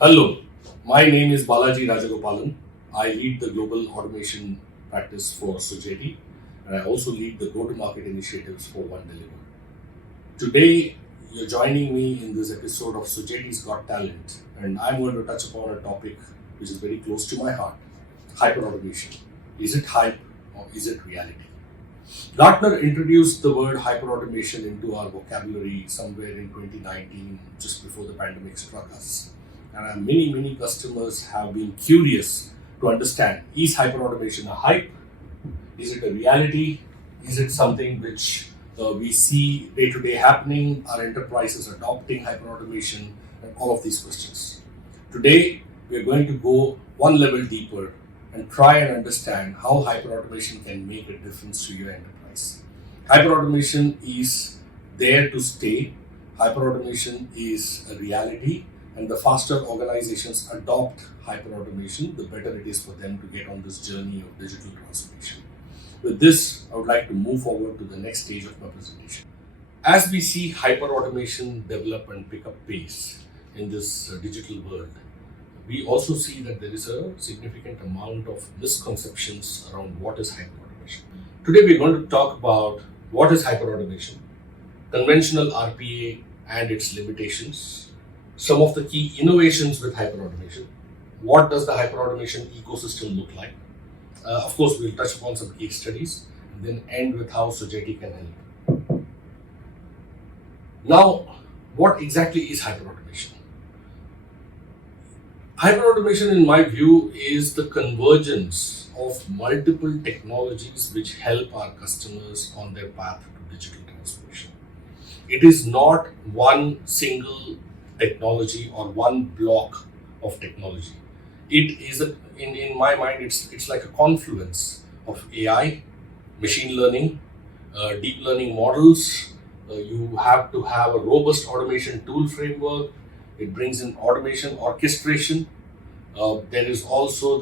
Hello, my name is Balaji Rajagopalan. I lead the global automation practice for Sogeti, and I also lead the go-to-market initiatives for One Deliver. Today, you're joining me in this episode of Sogeti's Got Talent, and I'm going to touch upon a topic which is very close to my heart: hyperautomation. Is it hype or is it reality? Gartner introduced the word hyperautomation into our vocabulary somewhere in 2019, just before the pandemic struck us. And many customers have been curious to understand, is hyperautomation a hype? Is it a reality? Is it something which we see day to day happening? Are enterprises adopting hyperautomation? And all of these questions. Today, we are going to go one level deeper and try and understand how hyperautomation can make a difference to your enterprise. Hyperautomation is there to stay. Hyperautomation is a reality, and the faster organizations adopt hyperautomation, the better it is for them to get on this journey of digital transformation. With this, I would like to move forward to the next stage of my presentation. As we see hyperautomation develop and pick up pace in this digital world, we also see that there is a significant amount of misconceptions around what is hyperautomation. Today, we're going to talk about what is hyperautomation, conventional RPA and its limitations, some of the key innovations with hyperautomation, what does the hyperautomation ecosystem look like. Of course, we'll touch upon some case studies and then end with how Sogeti can help. Now, what exactly is hyperautomation? Hyperautomation, in my view, is the convergence of multiple technologies which help our customers on their path to digital transformation. It is not one single technology or one block of technology. It is, in my mind, it's like a confluence of AI, machine learning, deep learning models. You have to have a robust automation tool framework. It brings in automation orchestration. There is also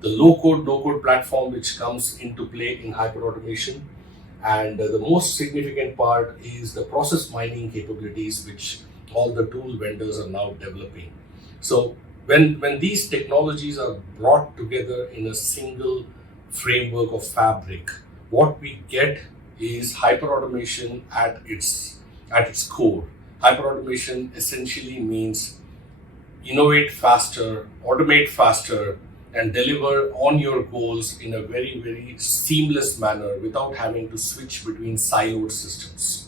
the low-code, no-code platform which comes into play in hyperautomation. And the most significant part is the process mining capabilities which all the tool vendors are now developing. So when these technologies are brought together in a single framework of fabric, what we get is hyperautomation at its core. Hyperautomation essentially means innovate faster, automate faster, and deliver on your goals in a very seamless manner without having to switch between siloed systems.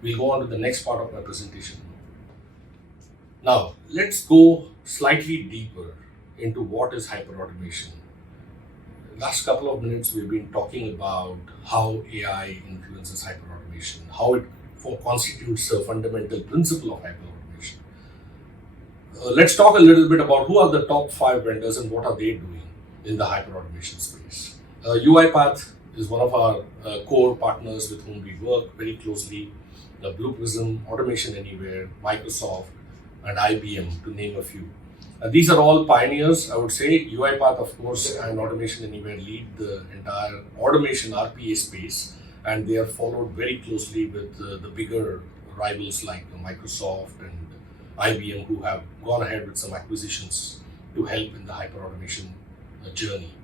We'll go on to the next part of my presentation. Now, let's go slightly deeper into what is hyperautomation. Last couple of minutes, we've been talking about how AI influences hyperautomation, how it constitutes a fundamental principle of hyperautomation. Let's talk a little bit about who are the top 5 vendors and what are they doing in the hyperautomation space. UiPath is one of our core partners with whom we work very closely. Blue Prism, Automation Anywhere, Microsoft, and IBM, to name a few. These are all pioneers, I would say. UiPath, of course, and Automation Anywhere lead the entire automation RPA space, and they are followed very closely with the bigger rivals like Microsoft and IBM, who have gone ahead with some acquisitions to help in the hyperautomation journey.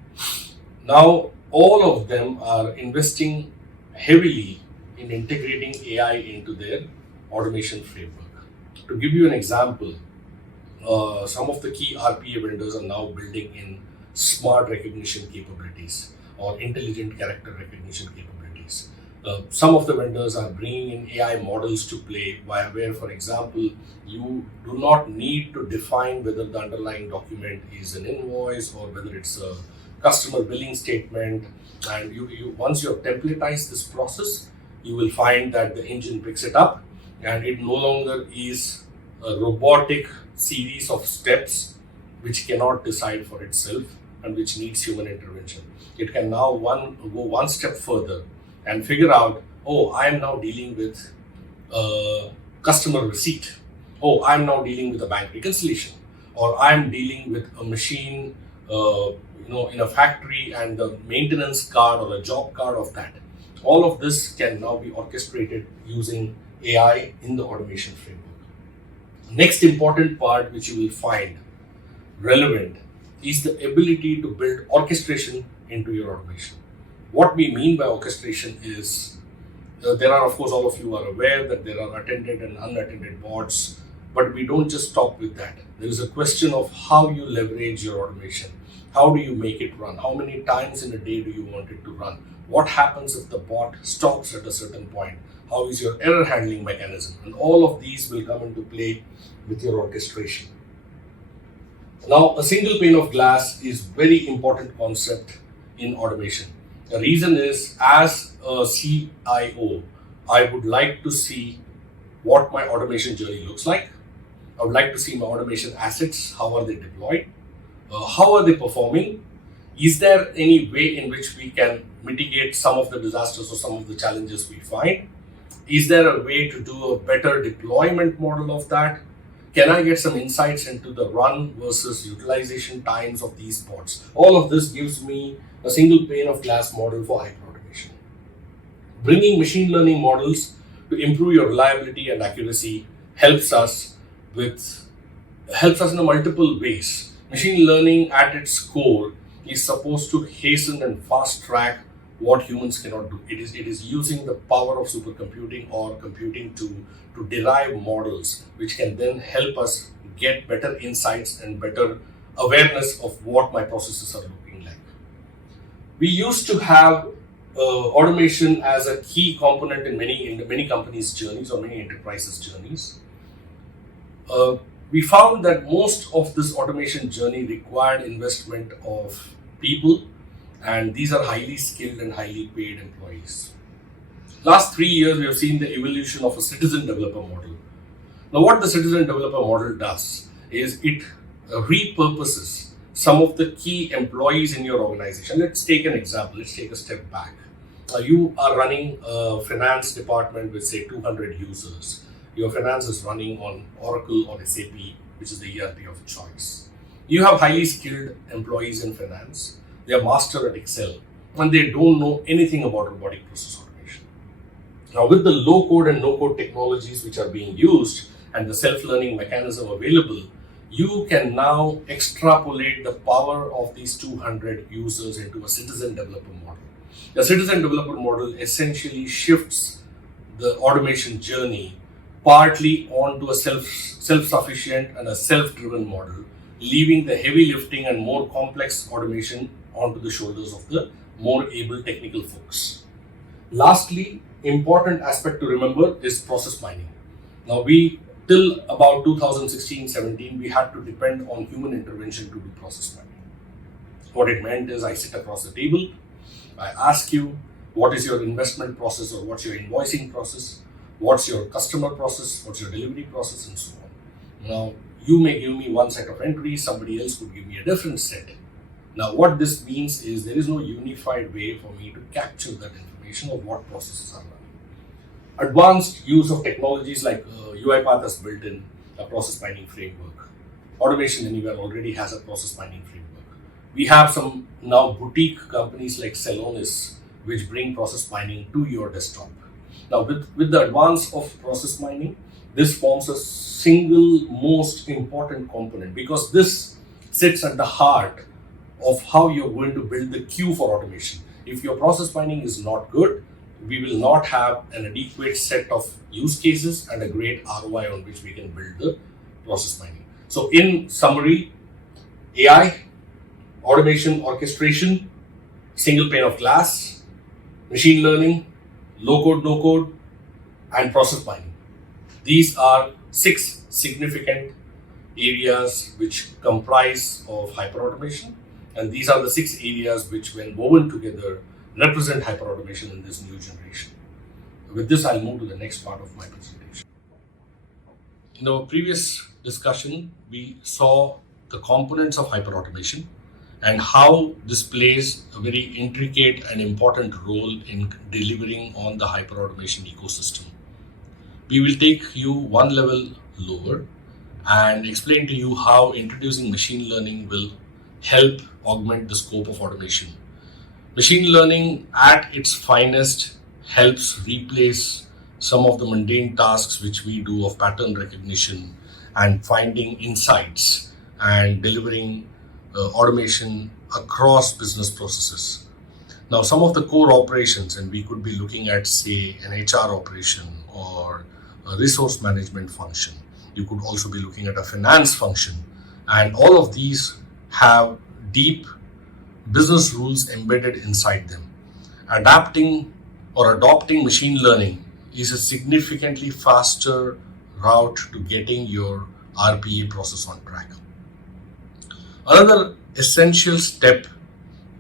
Now, all of them are investing heavily in integrating AI into their automation framework. To give you an example, some of the key RPA vendors are now building in smart recognition capabilities or intelligent character recognition capabilities. Some of the vendors are bringing in AI models to play, where, for example, you do not need to define whether the underlying document is an invoice or whether it's a customer billing statement. And you once you have templatized this process, you will find that the engine picks it up and it no longer is a robotic series of steps which cannot decide for itself and which needs human intervention. It can now go one step further and figure out, oh, I am now dealing with customer receipt. Oh, I'm now dealing with a bank reconciliation, or I'm dealing with a machine, in a factory and the maintenance card or a job card of that. All of this can now be orchestrated using AI in the automation framework. Next important part which you will find relevant is the ability to build orchestration into your automation. What we mean by orchestration is there are, of course, all of you are aware that there are attended and unattended bots, but we don't just stop with that. There is a question of how you leverage your automation. How do you make it run? How many times in a day do you want it to run? What happens if the bot stops at a certain point? How is your error handling mechanism? And all of these will come into play with your orchestration. Now, a single pane of glass is very important concept in automation. The reason is, as a CIO, I would like to see what my automation journey looks like. I would like to see my automation assets. How are they deployed? How are they performing? Is there any way in which we can mitigate some of the disasters or some of the challenges we find? Is there a way to do a better deployment model of that? Can I get some insights into the run versus utilization times of these bots? All of this gives me a single pane of glass model for hyperautomation. Bringing machine learning models to improve your reliability and accuracy helps us in a multiple ways. Machine learning at its core is supposed to hasten and fast track what humans cannot do. It is using the power of supercomputing or computing to derive models which can then help us get better insights and better awareness of what my processes are looking like. We used to have automation as a key component in many companies' journeys or many enterprises' journeys. We found that most of this automation journey required investment of people, and these are highly skilled and highly paid employees. Last 3 years, we have seen the evolution of a citizen developer model. Now, what the citizen developer model does is it repurposes some of the key employees in your organization. Let's take an example. Let's take a step back. You are running a finance department with, say, 200 users. Your finance is running on Oracle or SAP, which is the ERP of choice. You have highly skilled employees in finance. They are master at Excel, and they don't know anything about robotic process automation. Now, with the low-code and no-code technologies which are being used and the self-learning mechanism available, you can now extrapolate the power of these 200 users into a citizen developer model. The citizen developer model essentially shifts the automation journey partly onto a self-sufficient and a self-driven model, leaving the heavy lifting and more complex automation onto the shoulders of the more able technical folks. Lastly, important aspect to remember is process mining. Now, till about 2016-17, we had to depend on human intervention to do process mining. What it meant is I sit across the table, I ask you, what is your investment process or what's your invoicing process? What's your customer process? What's your delivery process? And so on. Now, you may give me one set of entries, somebody else could give me a different set. Now, what this means is there is no unified way for me to capture that information of what processes are running. Advanced use of technologies like UiPath has built in a process mining framework. Automation Anywhere already has a process mining framework. We have some now boutique companies like Celonis which bring process mining to your desktop. Now, with the advance of process mining, this forms a single most important component because this sits at the heart of how you're going to build the queue for automation. If your process mining is not good, we will not have an adequate set of use cases and a great ROI on which we can build the process mining. So in summary, AI, automation, orchestration, single pane of glass, machine learning, low-code, no-code, and process mining. These are 6 significant areas which comprise of hyperautomation, and these are the 6 areas which, when woven together, represent hyperautomation in this new generation. With this, I'll move to the next part of my presentation. In our previous discussion, we saw the components of hyperautomation and how this plays a very intricate and important role in delivering on the hyperautomation ecosystem. We will take you one level lower and explain to you how introducing machine learning will help augment the scope of automation. Machine learning at its finest helps replace some of the mundane tasks which we do of pattern recognition and finding insights and delivering automation across business processes. Now, some of the core operations, and we could be looking at, say, an HR operation or a resource management function. You could also be looking at a finance function. And all of these have deep business rules embedded inside them. Adapting or adopting machine learning is a significantly faster route to getting your RPA process on track. Another essential step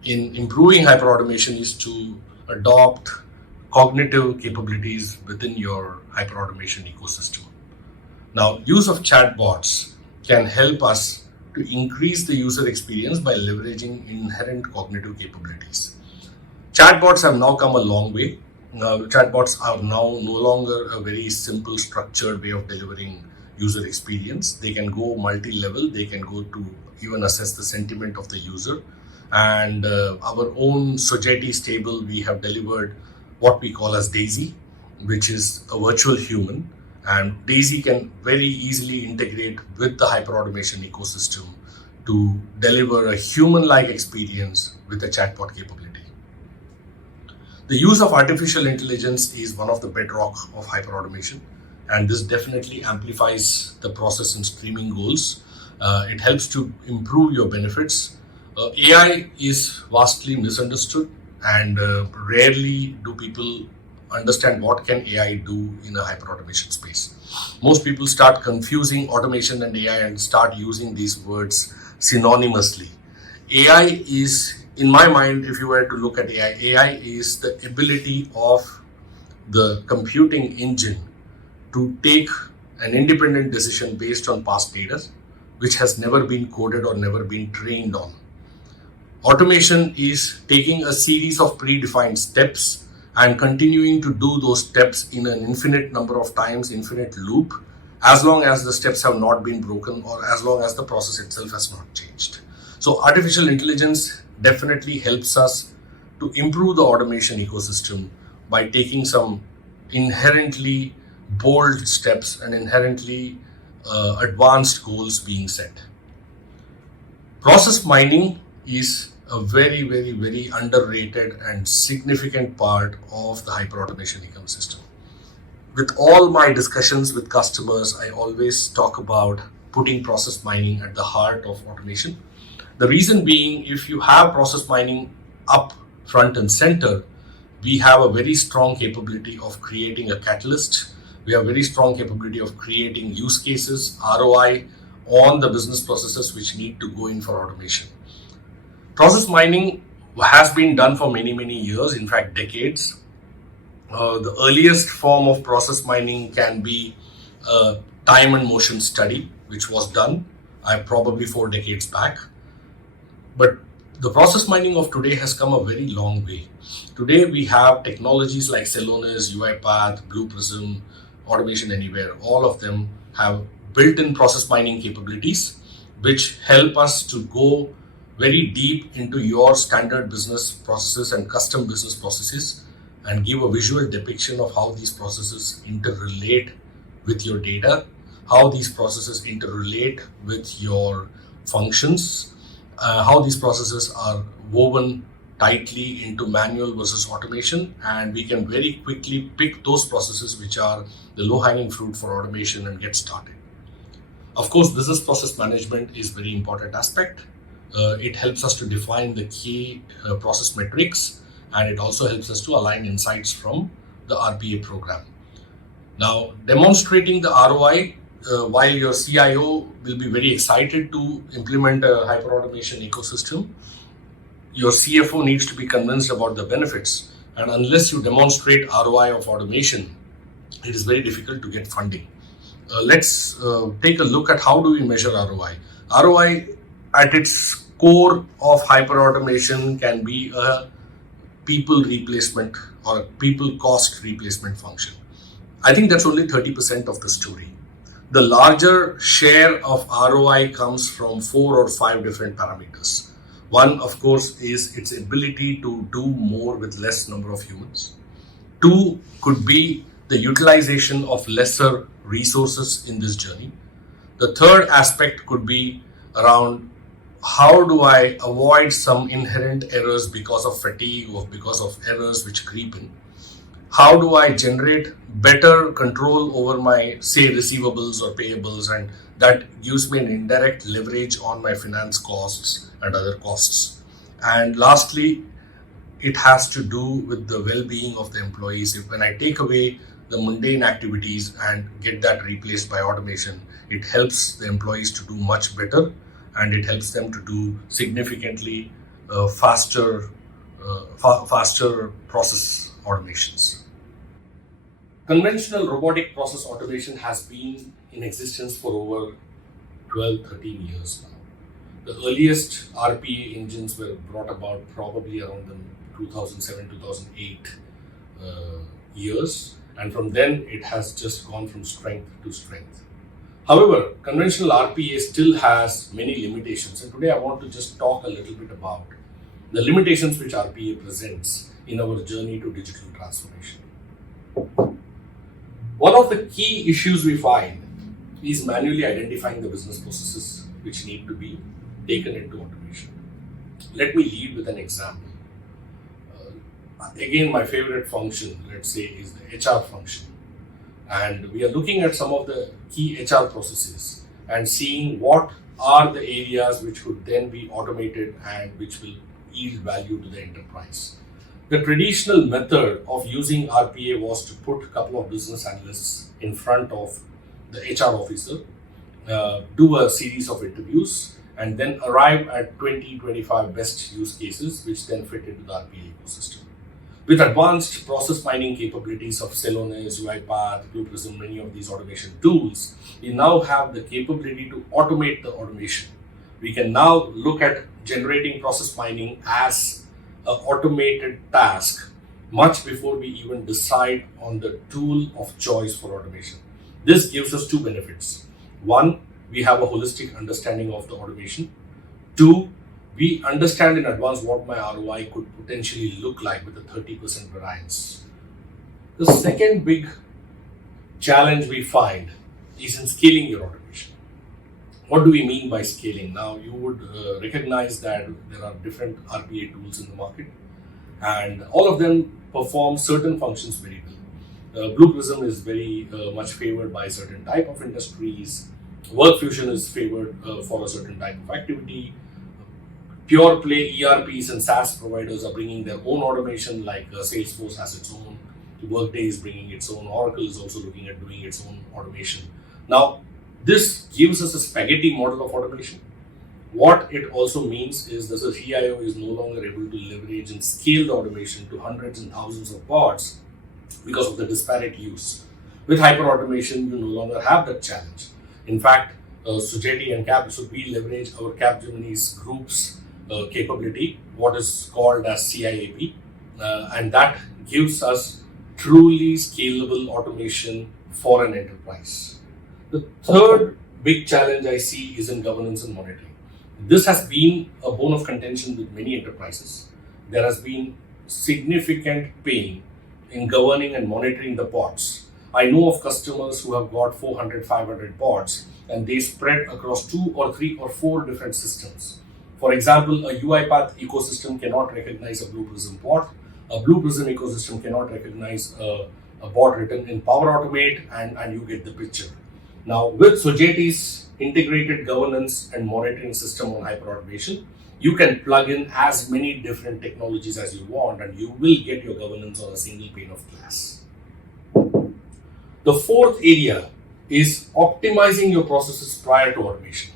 in improving hyperautomation is to adopt cognitive capabilities within your hyperautomation ecosystem. Now, use of chatbots can help us to increase the user experience by leveraging inherent cognitive capabilities. Chatbots have now come a long way. Chatbots are now no longer a very simple, structured way of delivering user experience. They can go multi-level. They can go to even assess the sentiment of the user. And our own Sogeti stable, we have delivered what we call as Daisy, which is a virtual human. And Daisy can very easily integrate with the hyperautomation ecosystem to deliver a human-like experience with a chatbot capability. The use of artificial intelligence is one of the bedrock of hyperautomation, and this definitely amplifies the process and streaming goals. It helps to improve your benefits. AI is vastly misunderstood, and rarely do people understand what can AI do in a hyperautomation space. Most people start confusing automation and AI and start using these words synonymously. AI is, in my mind, if you were to look at AI is the ability of the computing engine to take an independent decision based on past data, which has never been coded or never been trained on. Automation is taking a series of predefined steps and continuing to do those steps in an infinite number of times, infinite loop, as long as the steps have not been broken or as long as the process itself has not changed. So artificial intelligence definitely helps us to improve the automation ecosystem by taking some inherently bold steps and inherently advanced goals being set. Process mining is a very, very, very underrated and significant part of the hyperautomation ecosystem. With all my discussions with customers, I always talk about putting process mining at the heart of automation. The reason being, if you have process mining up front and center, we have a very strong capability of creating a catalyst. We have very strong capability of creating use cases, ROI on the business processes which need to go in for automation. Process mining has been done for many, many years, in fact, decades. The earliest form of process mining can be a time and motion study, which was done probably 4 decades back. But the process mining of today has come a very long way. Today we have technologies like Celonis, UiPath, Blue Prism, Automation Anywhere. All of them have built-in process mining capabilities, which help us to go very deep into your standard business processes and custom business processes and give a visual depiction of how these processes interrelate with your data, how these processes interrelate with your functions, how these processes are woven tightly into manual versus automation, and we can very quickly pick those processes which are the low-hanging fruit for automation and get started. Of course, business process management is a very important aspect. It helps us to define the key process metrics, and it also helps us to align insights from the RPA program. Now, demonstrating the ROI, while your CIO will be very excited to implement a hyperautomation ecosystem, your CFO needs to be convinced about the benefits. And unless you demonstrate ROI of automation, it is very difficult to get funding. Let's take a look at how do we measure ROI. ROI at its core of hyperautomation can be a people replacement or a people cost replacement function. I think that's only 30% of the story. The larger share of ROI comes from 4 or 5 different parameters. One, of course, is its ability to do more with less number of humans. 2 could be the utilization of lesser resources in this journey. The third aspect could be around how do I avoid some inherent errors because of fatigue or because of errors which creep in. How do I generate better control over my, say, receivables or payables, and that gives me an indirect leverage on my finance costs and other costs. And lastly, it has to do with the well-being of the employees. If when I take away the mundane activities and get that replaced by automation, it helps the employees to do much better, and it helps them to do significantly faster process automations. Conventional robotic process automation has been in existence for over 12, 13 years now. The earliest RPA engines were brought about probably around the 2007, 2008 years, and from then it has just gone from strength to strength. However, conventional RPA still has many limitations, and today I want to just talk a little bit about the limitations which RPA presents in our journey to digital transformation. One of the key issues we find is manually identifying the business processes which need to be taken into automation. Let me lead with an example. Again, my favorite function, let's say, is the HR function. And we are looking at some of the key HR processes and seeing what are the areas which could then be automated and which will yield value to the enterprise. The traditional method of using RPA was to put a couple of business analysts in front of the HR officer, do a series of interviews, and then arrive at 20-25 best use cases which then fit into the RPA ecosystem. With advanced process mining capabilities of Celonis, UiPath, Blue Prism, many of these automation tools, we now have the capability to automate the automation. We can now look at generating process mining as an automated task much before we even decide on the tool of choice for automation. This gives us two benefits. One, we have a holistic understanding of the automation. Two, we understand in advance what my ROI could potentially look like with a 30% variance. The second big challenge we find is in scaling your automation. What do we mean by scaling? Now, you would recognize that there are different RPA tools in the market, and all of them perform certain functions very well. Blue Prism is very much favored by certain type of industries. WorkFusion is favored for a certain type of activity. Pure play ERPs and SaaS providers are bringing their own automation, like Salesforce has its own, Workday is bringing its own, Oracle is also looking at doing its own automation. Now, this gives us a spaghetti model of automation. What it also means is that the CIO is no longer able to leverage and scale the automation to hundreds and thousands of bots because of the disparate use. With HyperAutomation, you no longer have that challenge. In fact, Sogeti and Cap, so we leverage our Capgemini's groups capability, what is called as CIAP, and that gives us truly scalable automation for an enterprise. The third big challenge I see is in governance and monitoring. This has been a bone of contention with many enterprises. There has been significant pain in governing and monitoring the pods. I know of customers who have got 400, 500 pods, and they spread across 2 or 3 or 4 different systems. For example, a UiPath ecosystem cannot recognize a Blue Prism pod. A Blue Prism ecosystem cannot recognize a bot written in Power Automate, and you get the picture. Now, with Sogeti's integrated governance and monitoring system on HyperAutomation, you can plug in as many different technologies as you want, and you will get your governance on a single pane of glass. The fourth area is optimizing your processes prior to automation.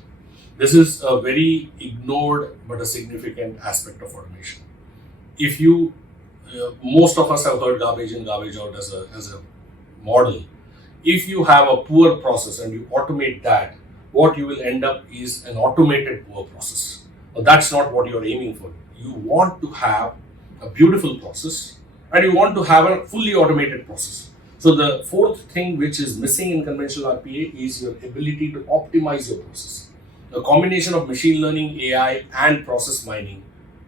This is a very ignored but a significant aspect of automation. If you, most of us have heard garbage in, garbage out as a model. If you have a poor process and you automate that, what you will end up is an automated poor process. But that's not what you're aiming for. You want to have a beautiful process, and you want to have a fully automated process. So the fourth thing which is missing in conventional RPA is your ability to optimize your process. The combination of machine learning, AI, and process mining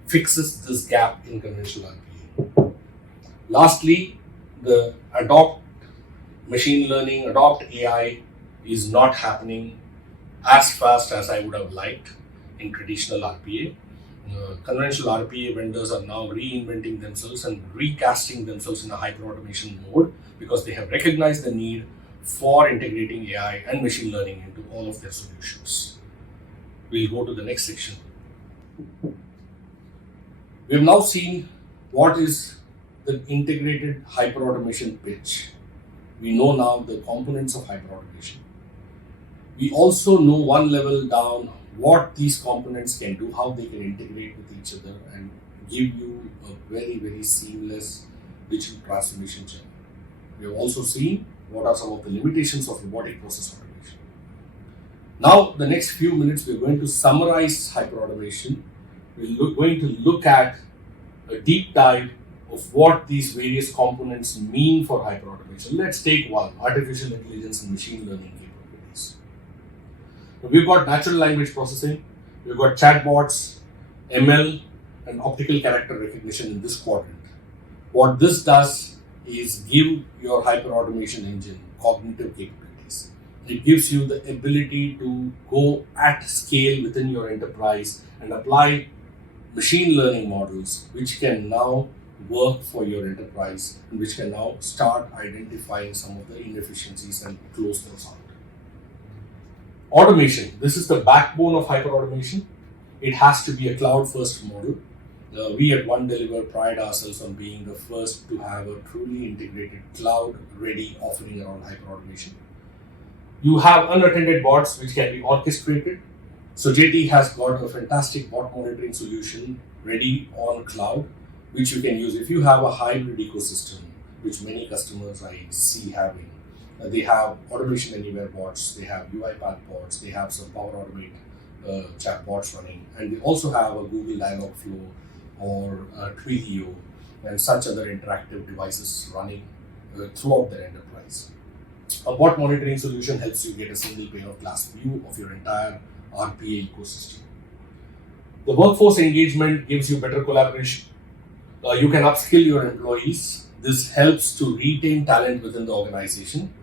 fixes this gap in conventional RPA. Lastly, the adopt machine learning, adopt AI is not happening as fast as I would have liked in traditional RPA. Conventional RPA vendors are now reinventing themselves and recasting themselves in a hyperautomation mode because they have recognized the need for integrating AI and machine learning into all of their solutions. We'll go to the next section. We have now seen what is the integrated hyperautomation pitch. We know now the components of hyperautomation. We also know one level down what these components can do, how they can integrate with each other and give you a very, very seamless digital transformation journey. We have also seen what are some of the limitations of robotic process automation. Now, the next few minutes, we're going to summarize hyperautomation. We're going to look at a deep dive of what these various components mean for hyperautomation. Let's take one, artificial intelligence and machine learning capabilities. We've got natural language processing, we've got chatbots, ML, and optical character recognition in this quadrant. What this does is give your hyperautomation engine cognitive capabilities. It gives you the ability to go at scale within your enterprise and apply machine learning models which can now work for your enterprise and which can now start identifying some of the inefficiencies and close those out. Automation. This is the backbone of hyperautomation. It has to be a cloud-first model. We at OneDeliver pride ourselves on being the first to have a truly integrated cloud-ready offering around hyperautomation. You have unattended bots which can be orchestrated. Sogeti has got a fantastic bot monitoring solution ready on cloud, which you can use if you have a hybrid ecosystem, which many customers I see having. They have Automation Anywhere bots, they have UiPath bots, they have some Power Automate chat bots running, and they also have a Google Dialogflow or Twilio and such other interactive devices running throughout their enterprise. A bot monitoring solution helps you get a single pane of glass view of your entire RPA ecosystem. The workforce engagement gives you better collaboration. You can upskill your employees. This helps to retain talent within the organization.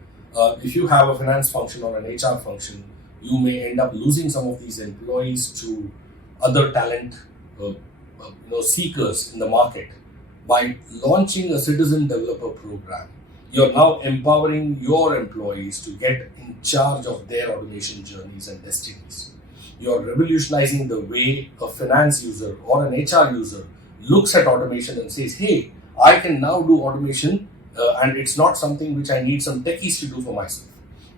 If you have a finance function or an HR function, you may end up losing some of these employees to other talent seekers in the market. By launching a citizen developer program, you're now empowering your employees to get in charge of their automation journeys and destinies. You're revolutionizing the way a finance user or an HR user looks at automation and says, hey, I can now do automation and it's not something which I need some techies to do for myself.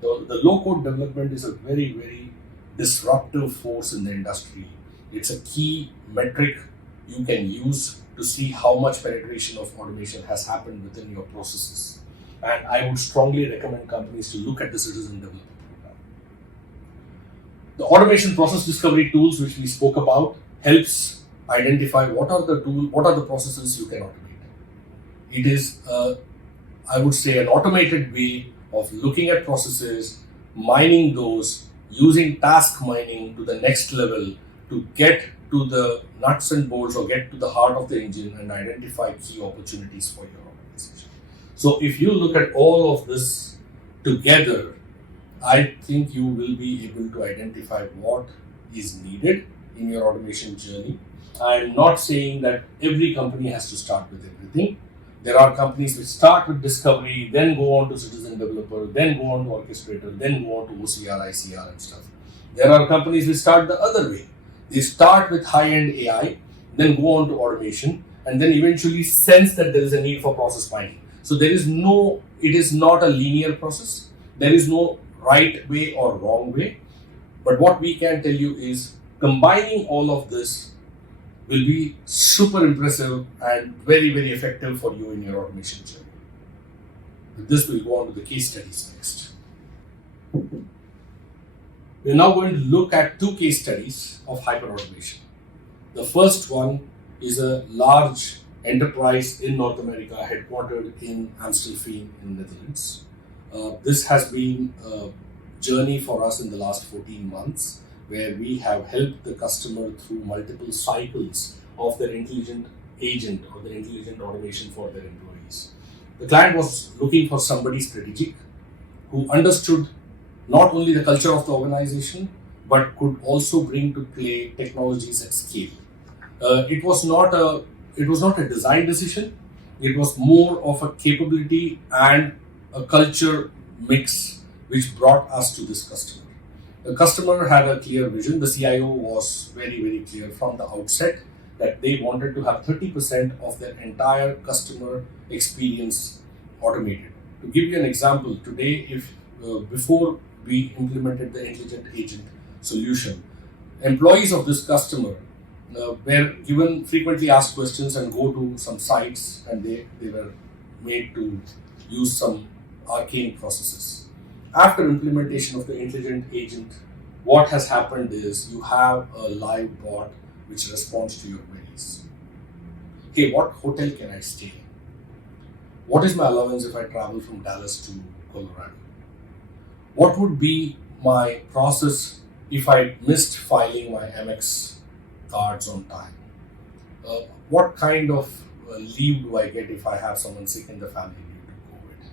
The low-code development is a very, very disruptive force in the industry. It's a key metric you can use to see how much penetration of automation has happened within your processes. And I would strongly recommend companies to look at the citizen developer program. The automation process discovery tools which we spoke about helps identify what are the processes you can automate. It is, I would say, an automated way of looking at processes, mining those, using task mining to the next level to get to the nuts and bolts or get to the heart of the engine and identify key opportunities for your organization. So if you look at all of this together, I think you will be able to identify what is needed in your automation journey. I'm not saying that every company has to start with everything. There are companies which start with discovery, then go on to citizen developer, then go on to orchestrator, then go on to OCR, ICR and stuff. There are companies which start the other way. They start with high-end AI, then go on to automation, and then eventually sense that there is a need for process mining. So it is not a linear process. There is no right way or wrong way. But what we can tell you is combining all of this will be super impressive and very, very effective for you in your automation journey. With this, we'll go on to the case studies next. We're now going to look at two case studies of hyperautomation. The first one is a large enterprise in North America headquartered in Amstelveen in the Netherlands. This has been a journey for us in the last 14 months where we have helped the customer through multiple cycles of their intelligent agent or their intelligent automation for their employees. The client was looking for somebody strategic who understood not only the culture of the organization, but could also bring to play technologies at scale. It was not a design decision. It was more of a capability and a culture mix which brought us to this customer. The customer had a clear vision. The CIO was very, very clear from the outset that they wanted to have 30% of their entire customer experience automated. To give you an example, today, if before we implemented the intelligent agent solution, employees of this customer were given frequently asked questions and go to some sites, and they were made to use some arcane processes. After implementation of the intelligent agent, what has happened is you have a live bot which responds to your queries. Hey, what hotel can I stay in? What is my allowance if I travel from Dallas to Colorado? What would be my process if I missed filing my Amex cards on time? What kind of leave do I get if I have someone sick in the family due to COVID?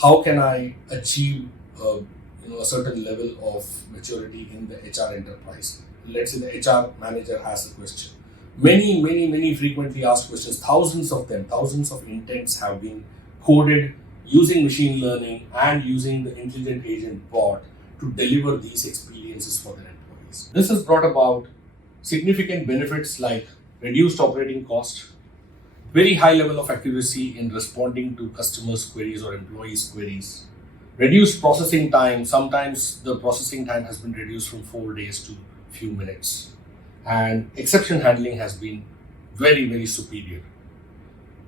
How can I achieve a certain level of maturity in the HR enterprise? Let's say the HR manager has a question. Many frequently asked questions, thousands of them, thousands of intents have been coded using machine learning and using the intelligent agent bot to deliver these experiences for their employees. This has brought about significant benefits like reduced operating cost, very high level of accuracy in responding to customers' queries or employees' queries, reduced processing time. Sometimes the processing time has been reduced from 4 days to few minutes, and exception handling has been very, very superior.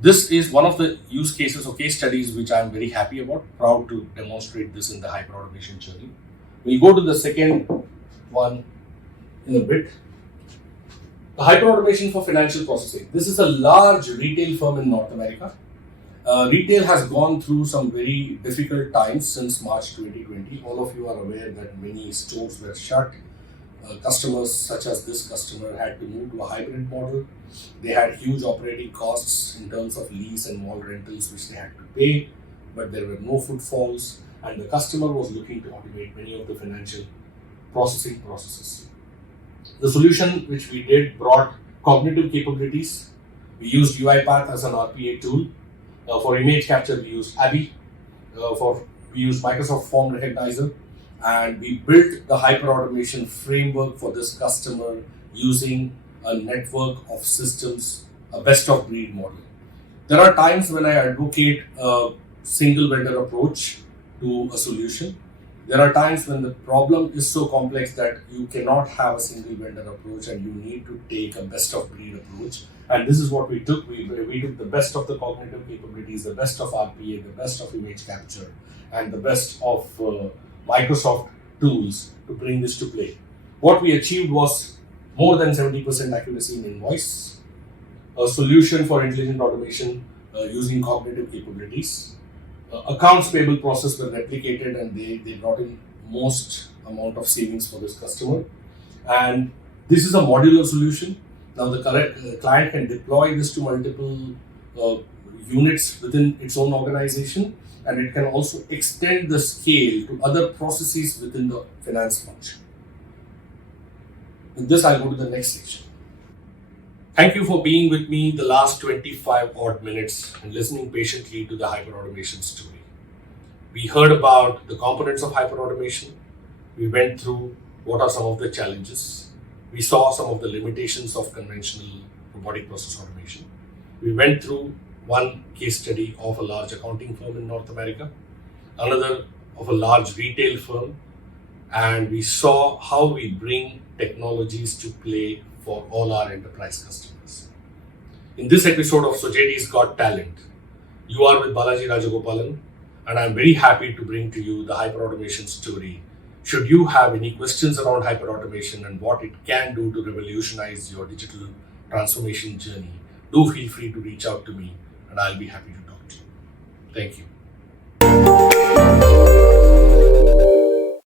This is one of the use cases or case studies which I am very happy about, proud to demonstrate this in the HyperAutomation journey. We'll go to the second one in a bit. The HyperAutomation for financial processing. This is a large retail firm in North America. Retail has gone through some very difficult times since March 2020. All of you are aware that many stores were shut. Customers such as this customer had to move to a hybrid model. They had huge operating costs in terms of lease and mall rentals which they had to pay, but there were no footfalls, and the customer was looking to automate many of the financial processing processes. The solution which we did brought cognitive capabilities. We used UiPath as an RPA tool. For image capture, we used Abby. We used Microsoft Form Recognizer. And we built the HyperAutomation framework for this customer using a network of systems, a best of breed model. There are times when I advocate a single vendor approach to a solution. There are times when the problem is so complex that you cannot have a single vendor approach and you need to take a best of breed approach. And this is what we took. We took the best of the cognitive capabilities, the best of RPA, the best of image capture, and the best of Microsoft tools to bring this to play. What we achieved was more than 70% accuracy in invoice, a solution for intelligent automation using cognitive capabilities. Accounts payable process were replicated, and they brought in most amount of savings for this customer. And this is a modular solution. Now the client can deploy this to multiple units within its own organization, and it can also extend the scale to other processes within the finance function. With this, I'll go to the next section. Thank you for being with me the last 25 odd minutes and listening patiently to the HyperAutomation story. We heard about the components of HyperAutomation. We went through what are some of the challenges. We saw some of the limitations of conventional robotic process automation. We went through one case study of a large accounting firm in North America, another of a large retail firm, and we saw how we bring technologies to play for all our enterprise customers. In this episode of Sogeti's Got Talent, you are with Balaji Rajagopalan, and I'm very happy to bring to you the HyperAutomation story. Should you have any questions around HyperAutomation and what it can do to revolutionize your digital transformation journey, do feel free to reach out to me, and I'll be happy to talk to you. Thank you.